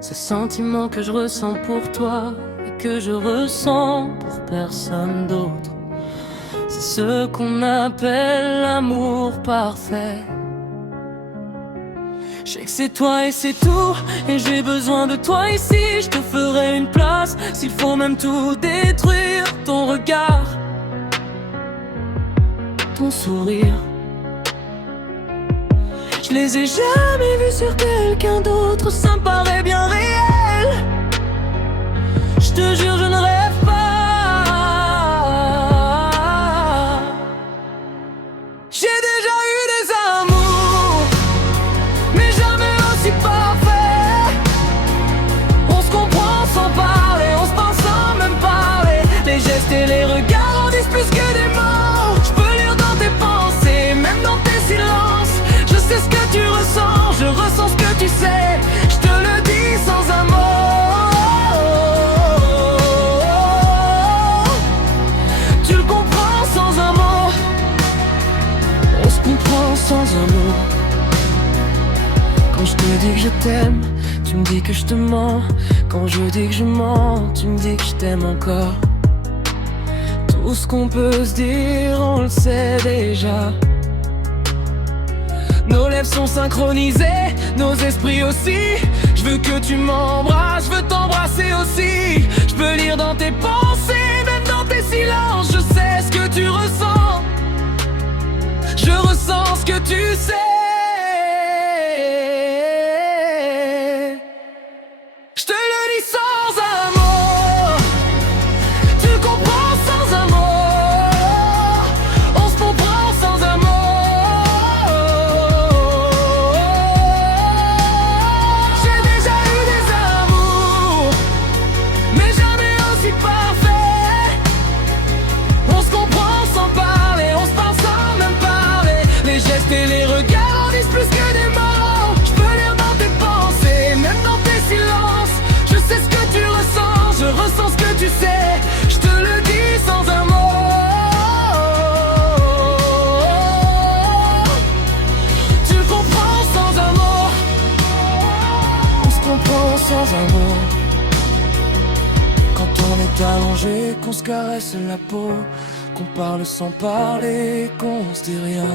Ce sentiment que je ressens pour toi et que je ressens pour personne d'autre, c'est ce qu'on appelle l'amour parfait. Je sais que c'est toi et c'est tout, et j'ai besoin de toi ici. Je te ferai une place, s'il faut même tout détruire. Ton regard, ton sourire, je les ai jamais vus sur quelqu'un d'autre, ça me paraît bien réel. Je te jure, je ne rêve pas. J'ai déjà eu des amours, mais jamais aussi parfait. On se comprend sans parler, on se parle sans même parler. Les gestes et les regards en disent plus que des mots. Je peux lire dans tes pensées, même dans tes silences. Je sais ce que tu ressens, je ressens ce que tu sais. Je te le dis sans un mot. Tu le comprends sans un mot. On se comprend sans un mot. Quand je te dis que je t'aime, tu me dis que je te mens. Quand je dis que je mens, tu me dis que je t'aime encore. Tout ce qu'on peut se dire, on le sait déjà. Nos lèvres sont synchronisées, nos esprits aussi. Je veux que tu m'embrasses, je veux t'embrasser aussi. Je peux lire dans tes pensées, même dans tes silences. Je sais ce que tu ressens, je ressens ce que tu sais. Je te le dis sans un mot. Tu le comprends sans un mot. On se comprend sans un mot. J'ai déjà eu des amours, mais jamais aussi parfait. On se comprend sans parler, on se parle sans même parler. Les gestes et les regards en disent plus que des mots. Je peux lire dans tes pensées, même dans tes silences. Je sais ce que tu ressens, je ressens ce que tu sais. Je te le dis sans un mot. Tu le comprends sans un mot. On se comprend sans un mot. Quand on est allongé, qu'on se caresse la peau, qu'on parle sans parler, qu'on se dit rien.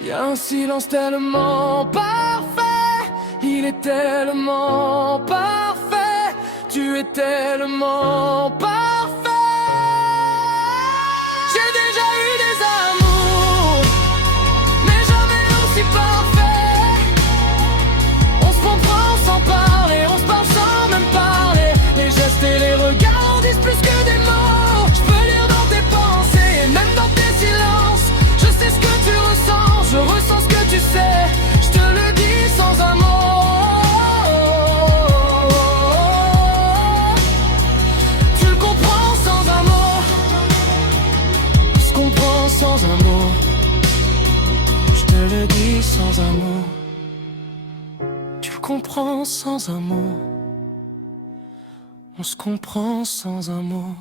Y'a un silence tellement parfait, il est tellement parfait, tu es tellement parfait. J'ai déjà eu des amours, mais jamais aussi parfait. On se comprend sans parler, on se parle sans même parler. Les gestes et les regards en disent plus que des mots. Je peux lire dans tes pensées, même dans tes silences. Je sais ce que tu ressens, je ressens ce que tu sais. Je te le dis sans un mot. Tu le comprends sans un mot. On se comprend sans un mot. Je te le dis sans un mot. Tu le comprends sans un mot. On se comprend sans un mot.